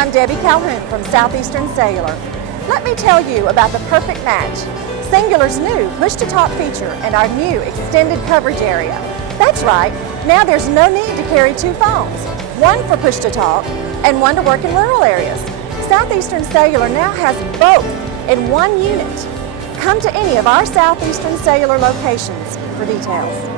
I'm Debbie Calhoun from Southeastern Cellular. Let me tell you about the perfect match. Singular's new push-to-talk feature and our new extended coverage area. That's right, now there's no need to carry two phones, one for push-to-talk and one to work in rural areas. Southeastern Cellular now has both in one unit. Come to any of our Southeastern Cellular locations for details.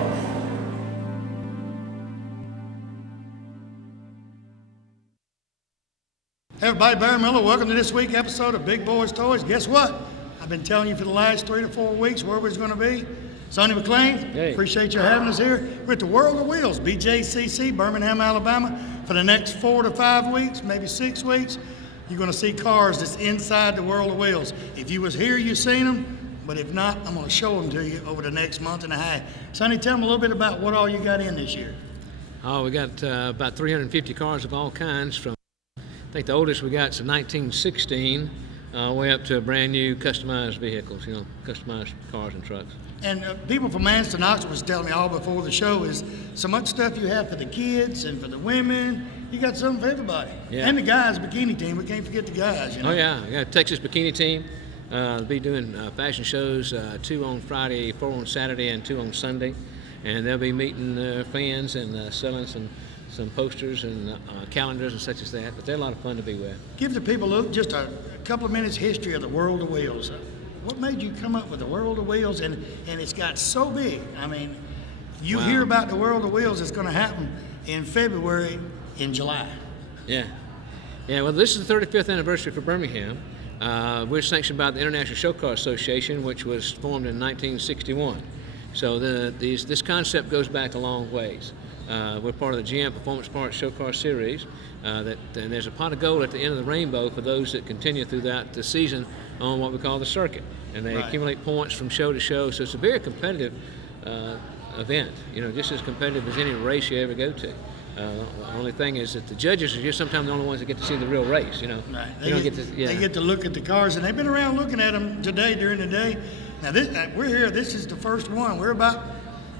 Hey everybody, Barry Miller. Welcome to this week's episode of Big Boyz Toys. Guess what? I've been telling you for the last 3 to 4 weeks where we're going to be. Sonny McLean, hey. Appreciate you having us here. We're at the World of Wheels, BJCC, Birmingham, Alabama. For the next 4 to 5 weeks, maybe 6 weeks, you're going to see cars that's inside the World of Wheels. If you was here, you've seen them. But if not, I'm going to show them to you over the next month and a half. Sonny, tell them a little bit about what all you got in this year. Oh, we got about 350 cars of all kinds from, I think the oldest we got is a 1916, way up to brand new customized vehicles, customized cars and trucks. And people from Manston, Knoxville was telling me all before the show is so much stuff you have for the kids and for the women. You got something for everybody. Yeah. And the guys, bikini team. We can't forget the guys. Oh yeah, we got a Texas bikini team. They'll be doing fashion shows, 2 on Friday, 4 on Saturday, and 2 on Sunday. And they'll be meeting fans and selling some posters and calendars and such as that. But they're a lot of fun to be with. Give the people just a couple of minutes history of the World of Wheels. What made you come up with the World of Wheels? And it's got so big. I mean, you Wow. hear about the World of Wheels. It's going to happen in February, in July. Yeah. Well, this is the 35th anniversary for Birmingham. We're sanctioned by the International Show Car Association, which was formed in 1961. So this concept goes back a long ways. We're part of the GM Performance Parts Show Car Series. And there's a pot of gold at the end of the rainbow for those that continue throughout the season on what we call the circuit. And they accumulate points from show to show. So it's a very competitive event, just as competitive as any race you ever go to. The only thing is that the judges are just sometimes the only ones that get to see the real race, Right. They get to look at the cars, and they've been around looking at them today during the day. Now, we're here. This is the first one. We're about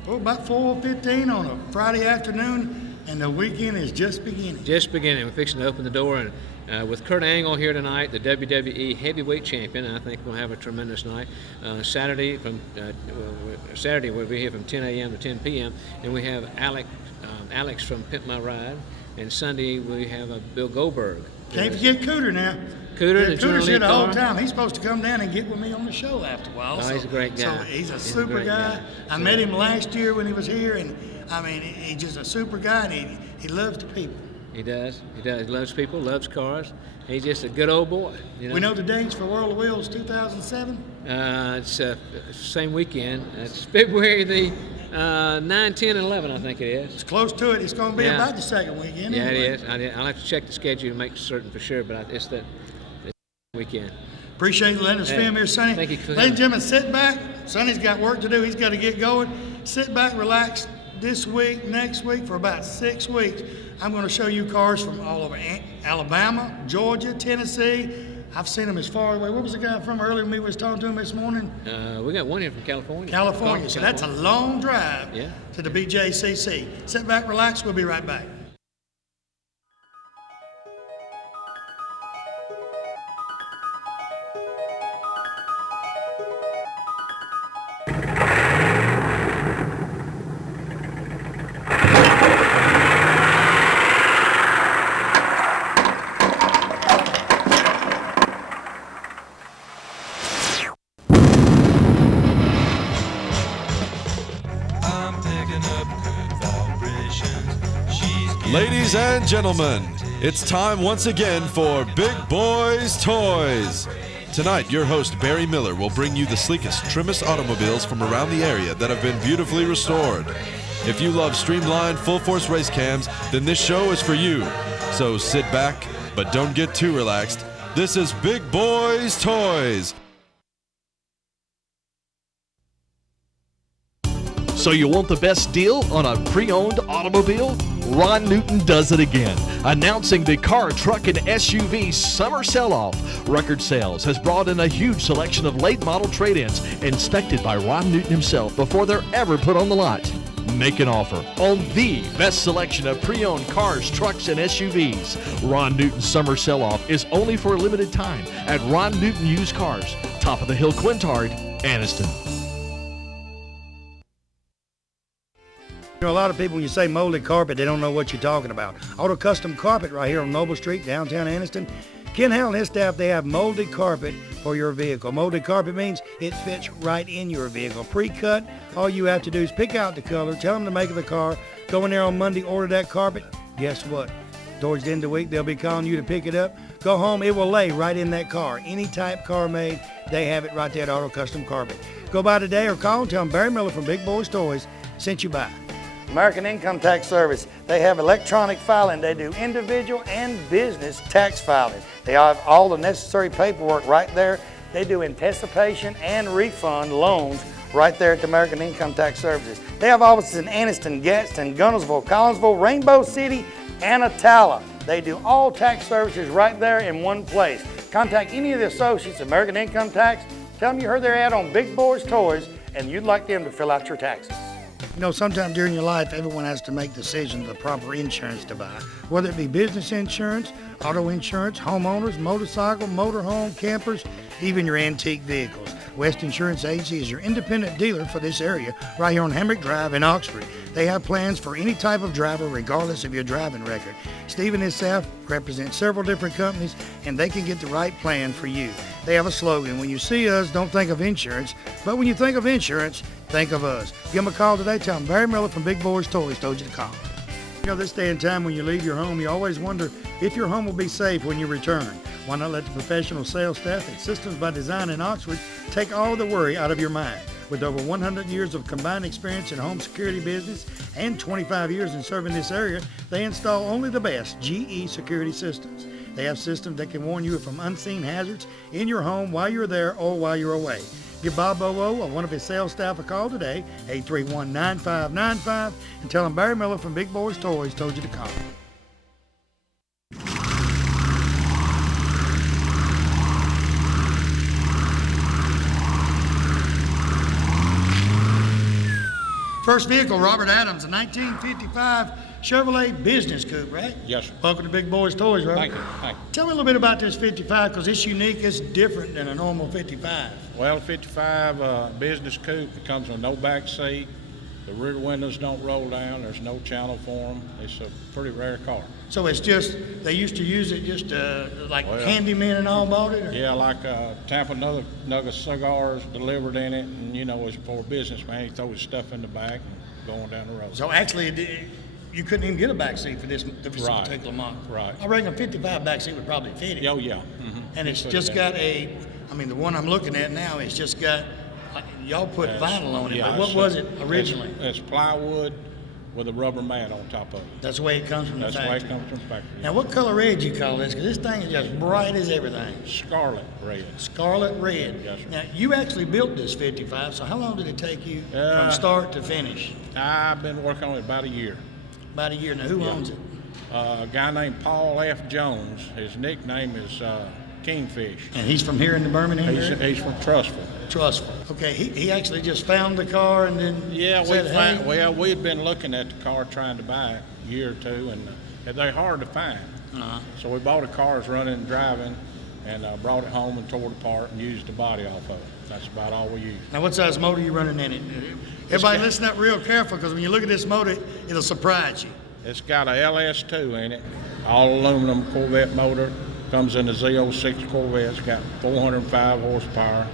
4:15 on a Friday afternoon, and the weekend is just beginning. We're fixing to open the door, and with Kurt Angle here tonight, the WWE Heavyweight Champion. I think we'll have a tremendous night. Saturday we'll be here from 10 a.m. to 10 p.m. and we have Alex from Pimp My Ride, and Sunday we have Bill Goldberg. Can't forget Cooter now. Cooter's here the whole time. He's supposed to come down and get with me on the show after a while. He's a great guy. So he's a super guy. I met him last year when he was here, and I mean, he's just a super guy, and he loves the people. He does. He loves people, loves cars. He's just a good old boy. We know the dates for World of Wheels 2007? It's same weekend. It's February the 9, 10, and 11, I think it is. It's close to it. It's going to be about the second weekend. Yeah, anyway. it is. I'll have to check the schedule to make certain for sure, but it's the weekend. Appreciate you letting us film here, Sonny. Thank you. Ladies and gentlemen, sit back. Sonny's got work to do. He's got to get going. Sit back, relax. This week, next week, for about 6 weeks, I'm going to show you cars from all over Alabama, Georgia, Tennessee. I've seen them as far away. Where was the guy from earlier when we was talking to him this morning? We got one here from California. So that's a long drive to the BJCC. Sit back, relax. We'll be right back. Ladies and gentlemen, it's time once again for Big Boyz Toys. Tonight, your host Barry Miller will bring you the sleekest, trimmest automobiles from around the area that have been beautifully restored. If you love streamlined, full-force race cams, then this show is for you. So sit back, but don't get too relaxed. This is Big Boyz Toys. So you want the best deal on a pre-owned automobile? Ron Newton does it again. Announcing the car, truck, and SUV summer sell-off. Record Sales has brought in a huge selection of late model trade-ins inspected by Ron Newton himself before they're ever put on the lot. Make an offer on the best selection of pre-owned cars, trucks, and SUVs. Ron Newton's summer sell-off is only for a limited time at Ron Newton Used Cars, top of the hill, Quintard, Anniston. You know, a lot of people, when you say molded carpet, they don't know what you're talking about. Auto Custom Carpet right here on Noble Street, downtown Anniston. Ken Howell and his staff, they have molded carpet for your vehicle. Molded carpet means it fits right in your vehicle. Pre-cut, all you have to do is pick out the color, tell them the make of the car, go in there on Monday, order that carpet. Guess what? Towards the end of the week, they'll be calling you to pick it up. Go home, it will lay right in that car. Any type car made, they have it right there at Auto Custom Carpet. Go by today or call and tell them Barry Miller from Big Boyz Toys sent you by. American Income Tax Service, they have electronic filing. They do individual and business tax filing. They have all the necessary paperwork right there. They do anticipation and refund loans right there at the American Income Tax Services. They have offices in Anniston, Gadsden, Gunnersville, Collinsville, Rainbow City, and Attala. They do all tax services right there in one place. Contact any of the associates of American Income Tax. Tell them you heard their ad on Big Boyz Toys and you'd like them to fill out your taxes. You know, sometime during your life, everyone has to make decisions of the proper insurance to buy, whether it be business insurance, auto insurance, homeowners, motorcycle, motorhome, campers, even your antique vehicles. West Insurance Agency is your independent dealer for this area right here on Hamrick Drive in Oxford. They have plans for any type of driver regardless of your driving record. Steve and his staff represent several different companies and they can get the right plan for you. They have a slogan, when you see us, don't think of insurance, but when you think of insurance, think of us. Give them a call today, tell them Barry Miller from Big Boyz Toys told you to call. You know, this day and time when you leave your home, you always wonder if your home will be safe when you return. Why not let the professional sales staff at Systems by Design in Oxford take all the worry out of your mind. With over 100 years of combined experience in home security business and 25 years in serving this area, they install only the best GE security systems. They have systems that can warn you from unseen hazards in your home while you're there or while you're away. Give Bob Bowo or one of his sales staff a call today, 831-9595, and tell him Barry Miller from Big Boyz Toys told you to call. First vehicle, Robert Adams, a 1955 Chevrolet Business Coupe, right? Yes, sir. Welcome to Big Boyz Toys, Robert. Thank you. Thank you. Tell me a little bit about this 55, because it's unique, it's different than a normal 55. Well, 55 Business Coupe, it comes with no back seat. The rear windows don't roll down. There's no channel for them. It's a pretty rare car. So it's just, they used to use it just like handymen and all bought it? Or? Yeah, like Tampa Nugget cigars delivered in it, and you know, it's for a businessman. He throws his stuff in the back and going down the road. So actually, you couldn't even get a back seat for this Right. particular model. Right. I reckon a 55 back seat would probably fit it. Oh, yeah. Mm-hmm. And it's just got the one I'm looking at now, it's just got, like, y'all put vinyl on it, yeah, but what was it originally? It's plywood with a rubber mat on top of it. That's the way it comes from the That's factory. the way it comes from the factory. Now, what color red do you call this? Because this thing is just bright as everything. Scarlet red. Scarlet red. Yes, sir. Now, you actually built this 55, so how long did it take you from start to finish? I've been working on it about a year. About a year. Now, who owns it? A guy named Paul F. Jones. His nickname is Kingfish. And he's from here in the Birmingham area? He's from Trussville. Trussville. Okay, he actually just found the car and then said, we had been looking at the car trying to buy it a year or two, and they're hard to find. So we bought a car that's running and driving, and brought it home and tore it apart and used the body off of it. That's about all we used. Now, what size motor are you running in it? Everybody listen up real careful, because when you look at this motor, it'll surprise you. It's got a LS2 in it, all aluminum Corvette motor. Comes in a Z06 Corvette. It's got 405 horsepower.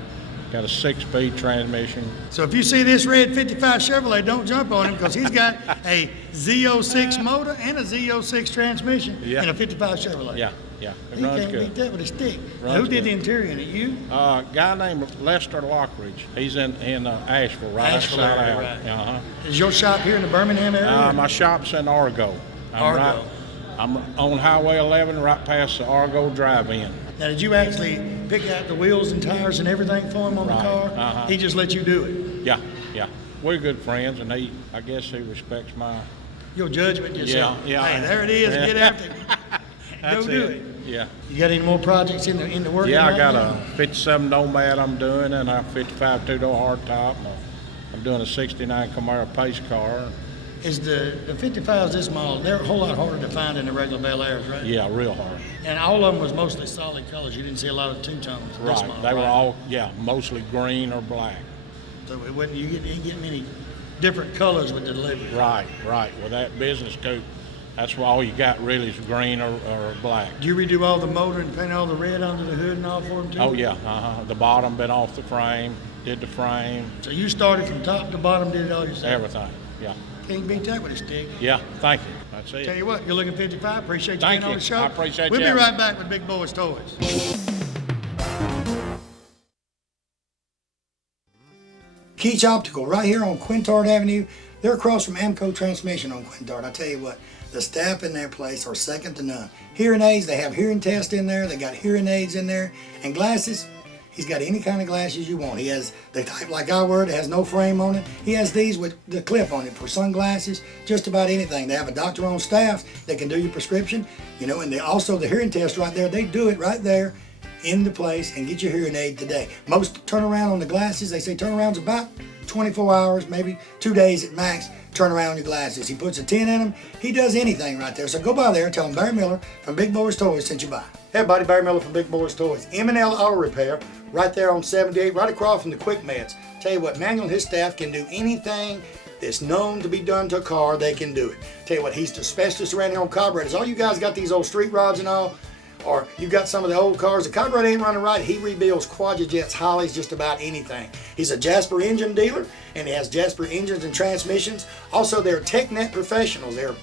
Got a 6-speed transmission. So if you see this red 55 Chevrolet, don't jump on him, because he's got a Z06 motor and a Z06 transmission in a 55 Chevrolet. Yeah. It He runs can't good. beat that with a stick. Now, Runs who did good. the interior in it? You? A guy named Lester Lockridge. He's in Asheville, right Asheville outside area, out. right. Uh-huh. Is your shop here in the Birmingham area? My shop's in Argo. I'm on Highway 11, right past the Argo Drive-In. Now, did you actually pick out the wheels and tires and everything for him on the car? He just let you do it? Yeah. We're good friends, and I guess he respects Your judgment just said, hey, there it is, get after it. Go do it. Yeah. You got any more projects in the works? Yeah, I got a 57 Nomad I'm doing, and a 55 two-door hardtop. I'm doing a 69 Camaro pace car. Is the 55s this model, they're a whole lot harder to find than the regular Bel Airs, right? Yeah, real hard. And all of them was mostly solid colors. You didn't see a lot of two-tones. This Right, model, they were right? all, yeah, mostly green or black. So it wasn't, you didn't get many different colors with the delivery. Right. Well, that business coupe, that's why all you got really is green or black. Do you redo all the motor and paint all the red under the hood and all for them too? Oh, yeah, The bottom been off the frame, did the frame, So you started from top to bottom, did it all yourself? everything, yeah. Can't beat that with a stick. Yeah, thank you. That's it. Tell you what, you're looking 55. Appreciate you Thank being on you. the show. I appreciate We'll you be having right back with Big Boyz Toys. Keach Optical, right here on Quintard Avenue. They're across from Amco Transmission on Quintard. I tell you what, the staff in their place are second to none. Hearing aids, they have hearing tests in there. They got hearing aids in there. And glasses, he's got any kind of glasses you want. He has the type like I wear that has no frame on it. He has these with the clip on it for sunglasses, just about anything. They have a doctor on staff that can do your prescription, you know, and they also the hearing test right there, they do it right there in the place and get your hearing aid today. Most turnaround on the glasses, they say turnaround's about 24 hours, maybe 2 days at max, turn around your glasses. He puts a 10 in them. He does anything right there. So go by there and tell him Barry Miller from Big Boyz Toys sent you by. Hey everybody, Barry Miller from Big Boyz Toys. M&L Auto Repair, right there on 78, right across from the Quick Meds. Tell you what, Manuel and his staff can do anything that's known to be done to a car, they can do it. Tell you what, he's the specialist around here on carburetors. All you guys got these old street rods and all, or you got some of the old cars, the carburetor ain't running right, he rebuilds Quadrojets, Hollies, just about anything. He's a Jasper engine dealer, and he has Jasper engines and transmissions. Also, they're TechNet professionals. They're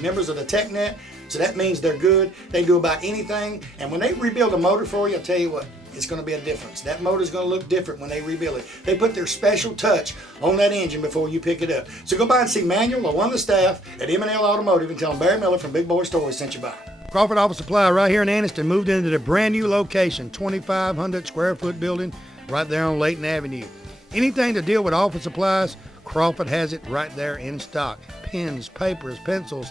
members of the TechNet, so that means they're good. They do about anything, and when they rebuild a motor for you, I'll tell you what, it's going to be a difference. That motor's going to look different when they rebuild it. They put their special touch on that engine before you pick it up. So go by and see Manuel or one of the staff at M&L Automotive and tell them Barry Miller from Big Boyz Toys sent you by. Crawford Office Supply right here in Anniston moved into the brand new location, 2,500 square foot building right there on Layton Avenue. Anything to deal with office supplies, Crawford has it right there in stock. Pens, papers, pencils,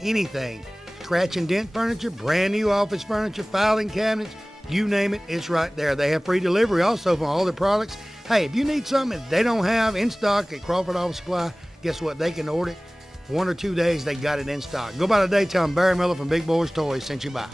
anything. Scratch and dent furniture, brand new office furniture, filing cabinets, you name it, it's right there. They have free delivery also for all their products. Hey, if you need something that they don't have in stock at Crawford Office Supply, guess what? They can order it. 1 or 2 days, they got it in stock. Go by today, tell them Barry Miller from Big Boyz Toys sent you by.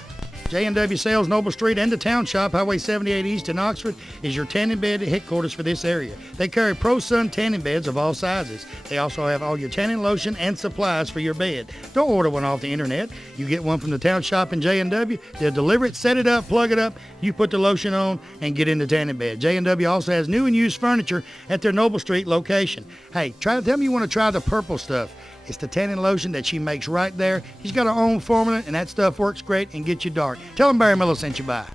J&W Sales, Noble Street, and the Town Shop, Highway 78 East in Oxford, is your tanning bed headquarters for this area. They carry Pro Sun tanning beds of all sizes. They also have all your tanning lotion and supplies for your bed. Don't order one off the internet. You get one from the Town Shop in J&W. They'll deliver it, set it up, plug it up. You put the lotion on and get in the tanning bed. J&W also has new and used furniture at their Noble Street location. Hey, tell them you want to try the purple stuff. It's the tanning lotion that she makes right there. She's got her own formula, and that stuff works great and gets you dark. Tell them Barry Miller sent you by.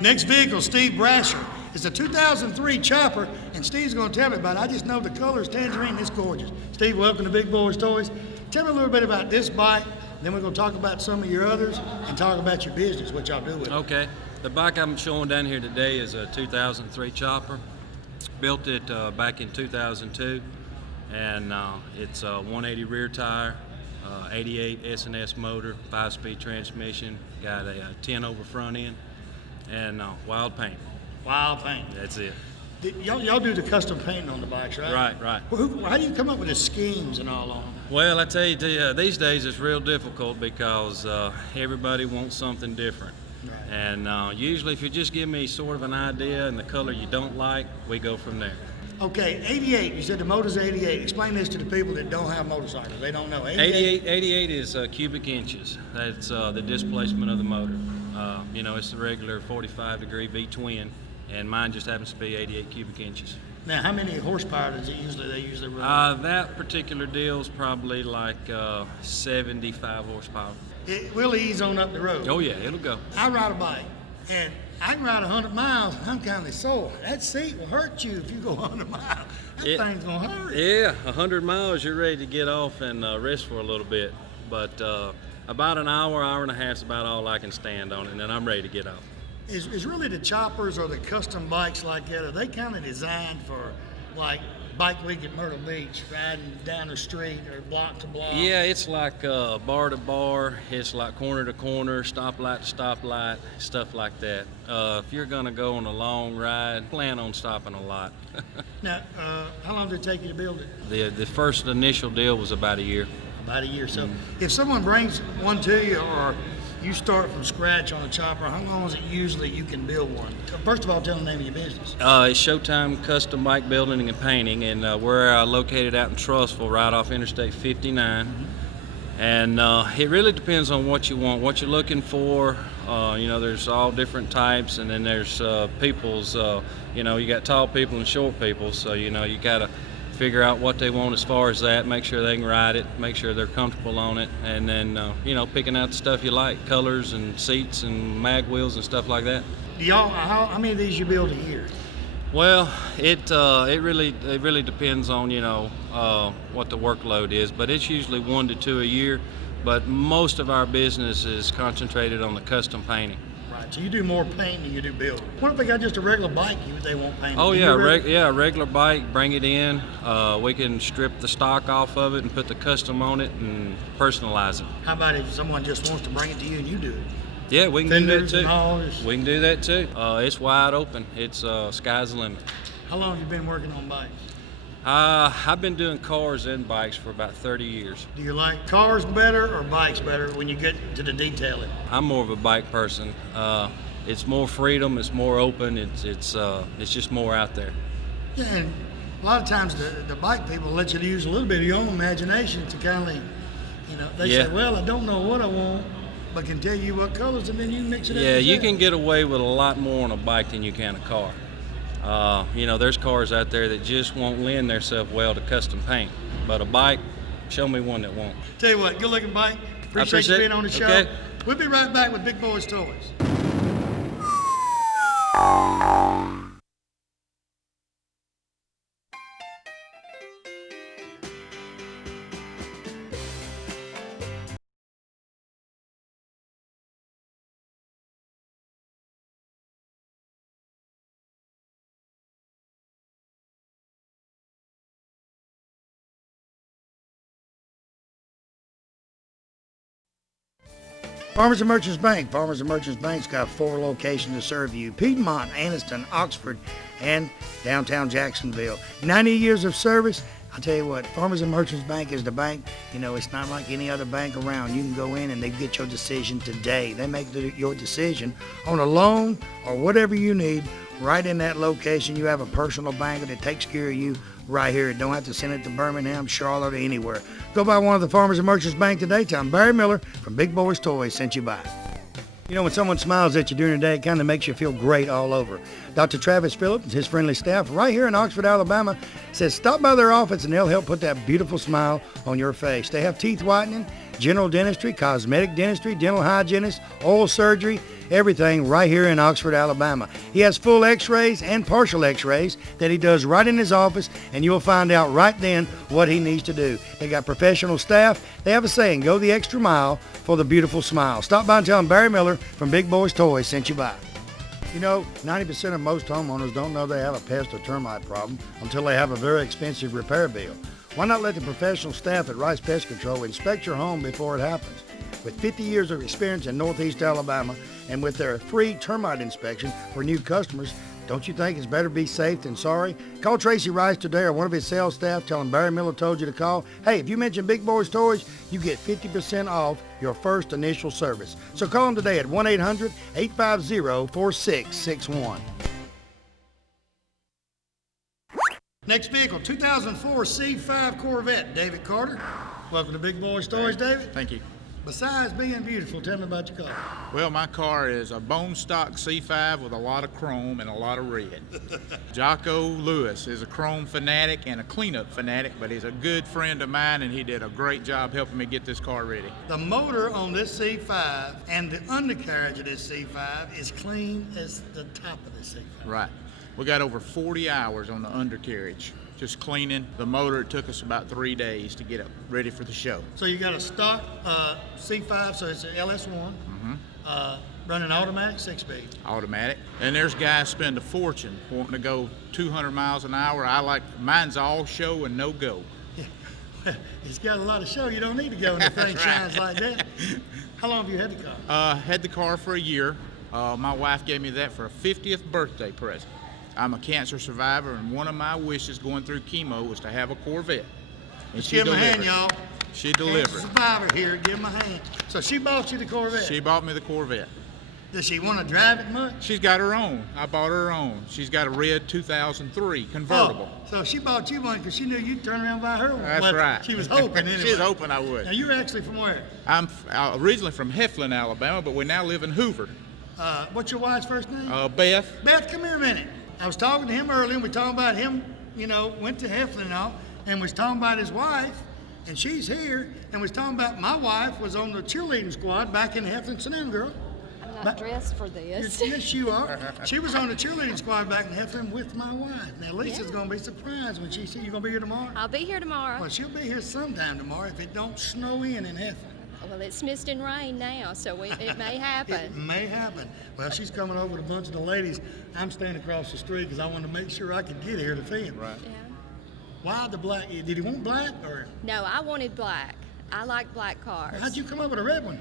Next vehicle, Steve Brasher. It's a 2003 Chopper, and Steve's going to tell me about it. I just know the color is tangerine. It's gorgeous. Steve, welcome to Big Boyz Toys. Tell me a little bit about this bike. Then we're going to talk about some of your others and talk about your business, what y'all do with it. Okay. The bike I'm showing down here today is a 2003 Chopper. Built it back in 2002, and it's a 180 rear tire, 88 S&S motor, 5-speed transmission, got a 10 over front end, and wild paint. Wild paint. That's it. Y'all do the custom painting on the bikes, right? Right. How do you come up with the schemes and all on them? Well, I tell you, these days it's real difficult because everybody wants something different. Right. And usually if you just give me sort of an idea and the color you don't like, we go from there. Okay, 88, you said the motor's 88. Explain this to the people that don't have motorcycles. They don't know. 88 is cubic inches. That's the displacement of the motor. You know, it's the regular 45-degree V-twin, and mine just happens to be 88 cubic inches. Now, how many horsepower does they usually run? That particular deal is probably like 75 horsepower. It will ease on up the road. Oh yeah, it'll go. I ride a bike, and I can ride 100 miles, and I'm kind of sore. That seat will hurt you if you go 100 miles. That thing's gonna hurt. Yeah, 100 miles, you're ready to get off and rest for a little bit. But about an hour and a half is about all I can stand on it, and then I'm ready to get off. Is really the choppers or the custom bikes like that, are they kind of designed for like bike week at Myrtle Beach, riding down the street or block to block? Yeah, it's like bar to bar. It's like corner to corner, stoplight to stoplight, stuff like that. If you're going to go on a long ride, plan on stopping a lot. Now, how long did it take you to build it? The first initial deal was about a year. About a year. So if someone brings one to you, or you start from scratch on a chopper, how long is it usually you can build one? First of all, tell the name of your business. It's Showtime Custom Bike Building and Painting, and we're located out in Trussville, right off Interstate 59. And it really depends on what you want, what you're looking for. There's all different types, and then there's people's, you got tall people and short people, so, you got to figure out what they want as far as that, make sure they can ride it, make sure they're comfortable on it, and then, picking out the stuff you like, colors and seats and mag wheels and stuff like that. How many of these you build a year? Well, it really depends on, what the workload is, but it's usually 1 to 2 a year, but most of our business is concentrated on the custom painting. Right, so you do more painting than you do building. What if they got just a regular bike they want painted? Oh yeah, regular bike, bring it in. We can strip the stock off of it and put the custom on it and personalize it. How about if someone just wants to bring it to you and you do it? Yeah, we can do that too. And all this? We can do that too. It's wide open. It's sky's the limit. How long have you been working on bikes? I've been doing cars and bikes for about 30 years. Do you like cars better or bikes better when you get to the detailing? I'm more of a bike person. It's more freedom. It's more open. It's just more out there. Yeah, and a lot of times the bike people let you use a little bit of your own imagination to kind of, they say, well, I don't know what I want, but can tell you what colors, and then you mix it up. Yeah, you can get away with a lot more on a bike than you can a car. There's cars out there that just won't lend themselves well to custom paint. But a bike, show me one that won't. Tell you what, good looking bike. Appreciate you being on the show. Okay. We'll be right back with Big Boyz Toys. Farmers and Merchants Bank. Farmers and Merchants Bank's got 4 locations to serve you: Piedmont, Anniston, Oxford, and downtown Jacksonville. 90 years of service. I'll tell you what, Farmers and Merchants Bank is the bank. It's not like any other bank around. You can go in and they get your decision today. They make your decision on a loan or whatever you need right in that location. You have a personal banker that takes care of you right here. Don't have to send it to Birmingham, Charlotte, or anywhere. Go by one of the Farmers and Merchants Bank today. Tell them Barry Miller from Big Boyz Toys sent you by. When someone smiles at you during the day, it kind of makes you feel great all over. Dr. Travis Phillips and his friendly staff right here in Oxford, Alabama, says stop by their office and they'll help put that beautiful smile on your face. They have teeth whitening, general dentistry, cosmetic dentistry, dental hygienist, oral surgery, everything right here in Oxford, Alabama. He has full x-rays and partial x-rays that he does right in his office, and you'll find out right then what he needs to do. They got professional staff. They have a saying, go the extra mile for the beautiful smile. Stop by and tell him Barry Miller from Big Boyz Toys sent you by. 90% of most homeowners don't know they have a pest or termite problem until they have a very expensive repair bill. Why not let the professional staff at Rice Pest Control inspect your home before it happens? With 50 years of experience in Northeast Alabama and with their free termite inspection for new customers, don't you think it's better be safe than sorry? Call Tracy Rice today or one of his sales staff. Tell him Barry Miller told you to call. Hey, if you mention Big Boyz Toys, you get 50% off your first initial service. So call him today at 1-800-850-4661. Next vehicle, 2004 C5 Corvette, David Carter. Welcome to Big Boyz Toys, David. Thank you. Besides being beautiful, tell me about your car. Well, my car is a bone stock C5 with a lot of chrome and a lot of red. Jocko Lewis is a chrome fanatic and a cleanup fanatic, but he's a good friend of mine, and he did a great job helping me get this car ready. The motor on this C5 and the undercarriage of this C5 is clean as the top of this C5. Right. We got over 40 hours on the undercarriage. Just cleaning the motor. It took us about 3 days to get it ready for the show. So you got a stock C5, so it's an LS1. Running automatic, 6-speed. Automatic. And there's guys spend a fortune wanting to go 200 miles an hour. Mine's all show and no go. It's got a lot of show. You don't need to go when the thing shines like that. How long have you had the car? Had the car for a year. My wife gave me that for a 50th birthday present. I'm a cancer survivor, and one of my wishes going through chemo was to have a Corvette. And Let's give him a hand, y'all. She delivered. Cancer survivor here. Give him a hand. So she bought you the Corvette. She bought me the Corvette. Does she want to drive it much? She's got her own. I bought her own. She's got a red 2003 convertible. Oh, so she bought you one because she knew you'd turn around and buy her one. That's well, right. She was hoping anyway. She was hoping I would. Now, you're actually from where? I'm originally from Heflin, Alabama, but we now live in Hoover. What's your wife's first name? Beth. Beth, come here a minute. I was talking to him earlier, and we talking about him, went to Heflin and all, and was talking about his wife, and she's here, and was talking about my wife was on the cheerleading squad back in Heflin. Sit down, girl. I'm not dressed for this. Yes, you are. She was on the cheerleading squad back in Heflin with my wife. Now, Lisa's going to be surprised when she sees you. Going to be here tomorrow? I'll be here tomorrow. Well, she'll be here sometime tomorrow if it don't snow in Heflin. Well, it's mist and rain now, so it may happen. It may happen. Well, she's coming over with a bunch of the ladies. I'm staying across the street because I wanted to make sure I could get here to film. Right. Yeah. Why the black? Did he want black or? No, I wanted black. I like black cars. How'd you come up with a red one?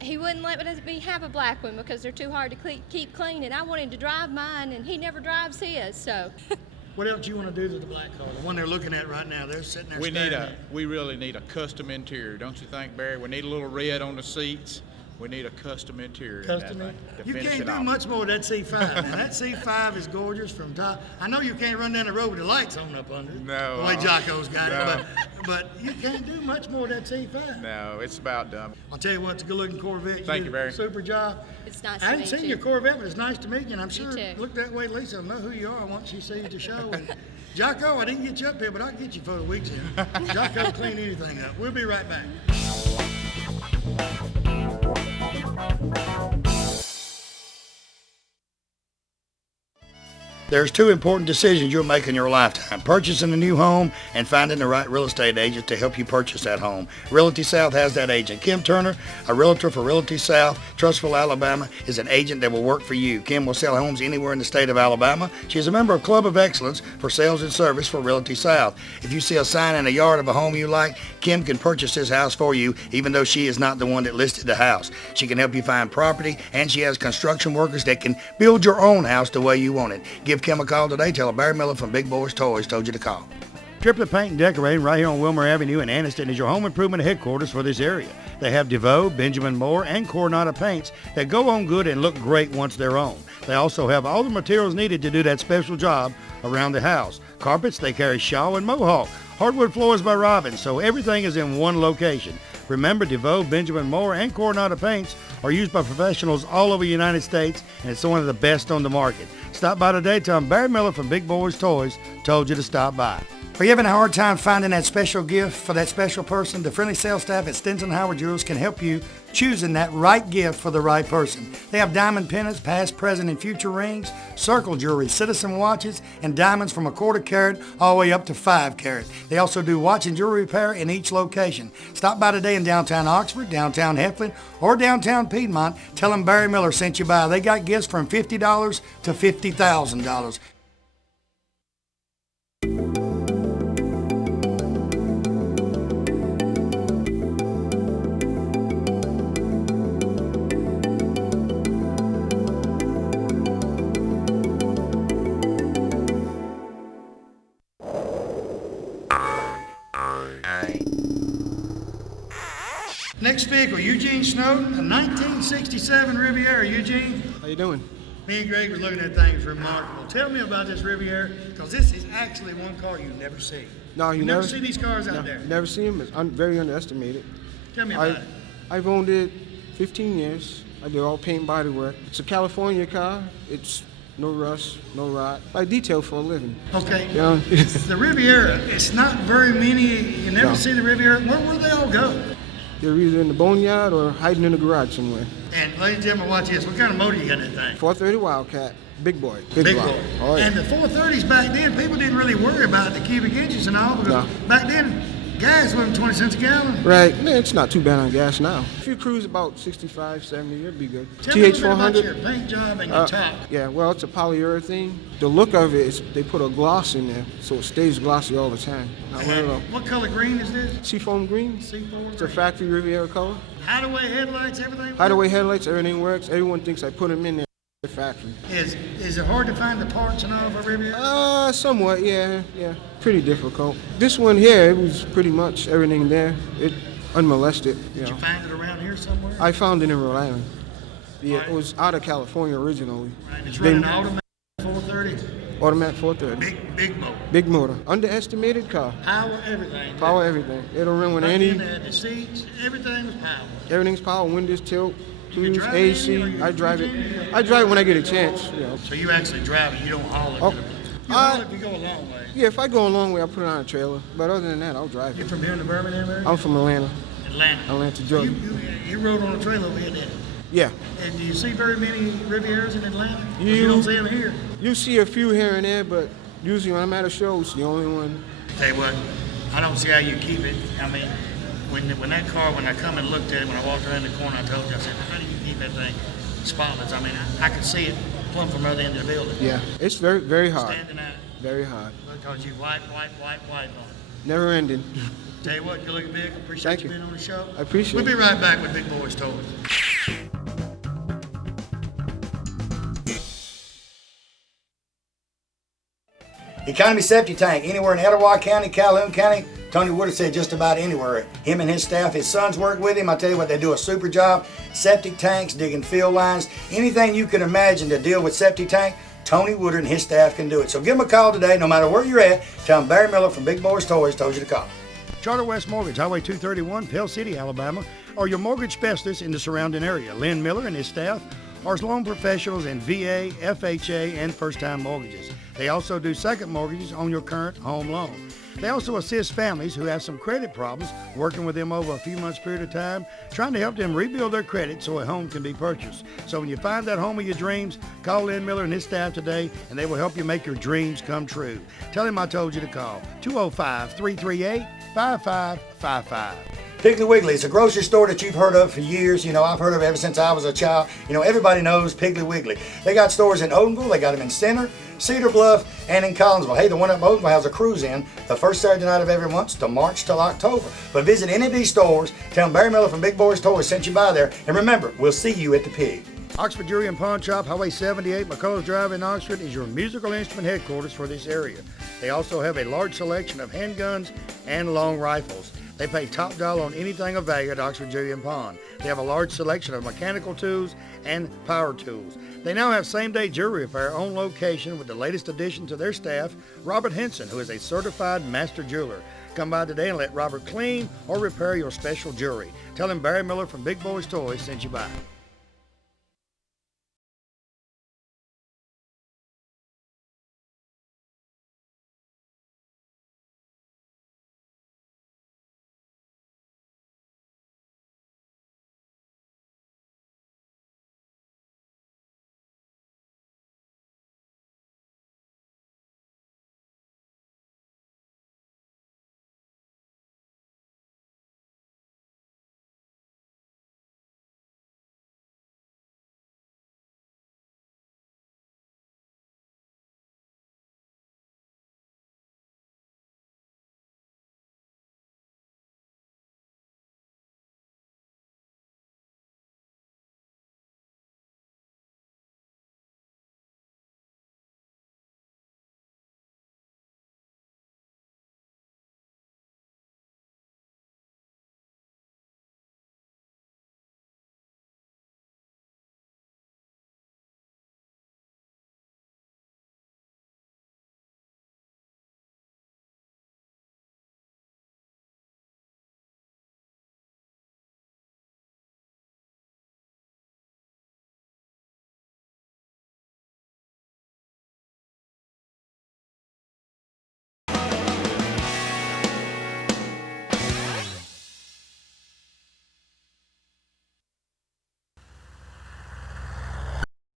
He wouldn't let me have a black one because they're too hard to keep clean, and I wanted to drive mine, and he never drives his, so. What else do you want to do to the black car? The one they're looking at right now, they're sitting there We really need a custom interior, don't you think, Barry? We need a little red on the seats. We need a custom interior. Custom. You can't do much more with that C5. Now, that C5 is gorgeous from top. I know you can't run down the road with the lights on up under it. No. The way Jocko's got it. But you can't do much more with that C5. No, it's about done. I'll tell you what, it's a good-looking Corvette. Thank you, Barry. Super job. It's nice I to haven't meet seen you. your Corvette, but it's nice to meet you, and I'm sure, too. look that way, Lisa will know who you are once she sees the show. And Jocko, I didn't get you up here, but I'll get you for the weekend. Jocko will clean anything up. We'll be right back. There's two important decisions you'll make in your lifetime: purchasing a new home and finding the right real estate agent to help you purchase that home. Realty South has that agent. Kim Turner, a realtor for Realty South, Trussville, Alabama, is an agent that will work for you. Kim will sell homes anywhere in the state of Alabama. She is a member of Club of Excellence for Sales and Service for Realty South. If you see a sign in a yard of a home you like, Kim can purchase this house for you, even though she is not the one that listed the house. She can help you find property, and she has construction workers that can build your own house the way you want it. Give Kim a call today. Tell her Barry Miller from Big Boyz Toys told you to call. Triplet Paint and Decorating right here on Wilmer Avenue in Anniston is your home improvement headquarters for this area. They have DeVoe, Benjamin Moore, and Coronado paints that go on good and look great once they're on. They also have all the materials needed to do that special job around the house. Carpets, they carry Shaw and Mohawk. Hardwood floors by Robbins, so everything is in one location. Remember, DeVoe, Benjamin Moore, and Coronado paints are used by professionals all over the United States, and it's one of the best on the market. Stop by today. Tell them Barry Miller from Big Boyz Toys told you to stop by. Are you having a hard time finding that special gift for that special person? The friendly sales staff at Stinson Howard Jewelers can help you choosing that right gift for the right person. They have diamond pendants, past, present, and future rings, circle jewelry, citizen watches, and diamonds from 1/4 carat all the way up to 5 carat. They also do watch and jewelry repair in each location. Stop by today in downtown Oxford, downtown Heflin, or downtown Piedmont. Tell them Barry Miller sent you by. They got gifts from $50 to $50,000. Next vehicle, Eugene Snowden, a 1967 Riviera. Eugene? How you doing? Me and Greg was looking at things remarkable. Tell me about this Riviera, because this is actually one car you never see. No, you never see these cars out there. Never see them. It's very underestimated. Tell me about it. I've owned it 15 years. I do all paint and body work. It's a California car. It's no rust, no rot. I detail for a living. Okay. You know? The Riviera, it's not very many. You never see the Riviera. Where they all go? They're either in the boneyard or hiding in the garage somewhere. And ladies and gentlemen, watch this. What kind of motor you got in that thing? 430 Wildcat. Big boy. Big block. boy. Oh, yeah. And the 430s back then, people didn't really worry about the cubic inches and all, because back then, Gas went 20 cents a gallon. Right. Man, it's not too bad on gas now. If you cruise about 65, 70, it'd be good. Tell me a little bit about your paint job and your top. Yeah, well, it's a polyurethane. The look of it is they put a gloss in there, so it stays glossy all the time. What color green is this? Seafoam green. Seafoam It's a factory Riviera color. Hideaway headlights, everything works? Hideaway headlights, everything works. Everyone thinks I put them in there. The factory. Is it hard to find the parts and all for Riviera? Somewhat, yeah. Pretty difficult. This one here, it was pretty much everything there. It unmolested. Did you find it around here somewhere? I found it in Rhode Island. Yeah, it was out of California originally. Right. It's running automatic 430. Automatic 430. Big motor. Big motor. Underestimated car. Power everything. Power everything. It'll run with any. The seats, everything was power. Everything's power. Windows tilt. You drive AC. I drive it. I drive it when I get a chance. So you actually drive it. You don't haul it. You haul it if you go a long way. Yeah, if I go a long way, I'll put it on a trailer. But other than that, I'll drive it. You're from here in the Birmingham area? I'm from Atlanta. Atlanta, Georgia. You rode on a trailer over here, didn't you? Yeah. And do you see very many Rivieras in Atlanta? You don't see them here. You see a few here and there, but usually when I'm at a show, it's the only one. Tell you what, I don't see how you keep it. I mean, when that car, when I come and looked at it, when I walked around the corner, I told you, I said, how do you keep that thing spotless? I mean, I could see it plumb from the other end of the building. Yeah, it's very, very hard. Standing out. Very hard. Because you wipe on it. Never ending. Tell you what, good looking vehicle. Appreciate you being on the show. I appreciate it. We'll be right back with Big Boyz Toyz. Economy Septic Tank, anywhere in Etowah County, Calhoun County. Tony Wood said just about anywhere. Him and his staff, his sons work with him. I tell you what, they do a super job. Septic tanks, digging field lines, anything you can imagine to deal with septic tank, Tony Woodard and his staff can do it. So give him a call today, no matter where you're at. Tell him Barry Miller from Big Boyz Toyz told you to call. Charter West Mortgage, Highway 231, Pell City, Alabama, or your mortgage specialist in the surrounding area. Lynn Miller and his staff are loan professionals in VA, FHA, and first-time mortgages. They also do second mortgages on your current home loan. They also assist families who have some credit problems, working with them over a few months period of time, trying to help them rebuild their credit so a home can be purchased. So when you find that home of your dreams, call Lynn Miller and his staff today, and they will help you make your dreams come true. Tell him I told you to call 205-338-5555. Piggly Wiggly is a grocery store that you've heard of for years. You know, I've heard of it ever since I was a child. You know, everybody knows Piggly Wiggly. They got stores in Odenville, they got them in Center, Cedar Bluff, and in Collinsville. Hey, the one up in Odenville has a cruise in the first Saturday night of every month to March till October. But visit any of these stores, tell them Barry Miller from Big Boyz Toyz sent you by there, and remember, we'll see you at the Pig. Oxford Jewelry and Pawn Shop, Highway 78, McCullough Drive in Oxford, is your musical instrument headquarters for this area. They also have a large selection of handguns and long rifles. They pay top dollar on anything of value at Oxford Jewelry and Pawn. They have a large selection of mechanical tools and power tools. They now have same-day jewelry repair on location with the latest addition to their staff, Robert Henson, who is a certified master jeweler. Come by today and let Robert clean or repair your special jewelry. Tell him Barry Miller from Big Boyz Toyz sent you by.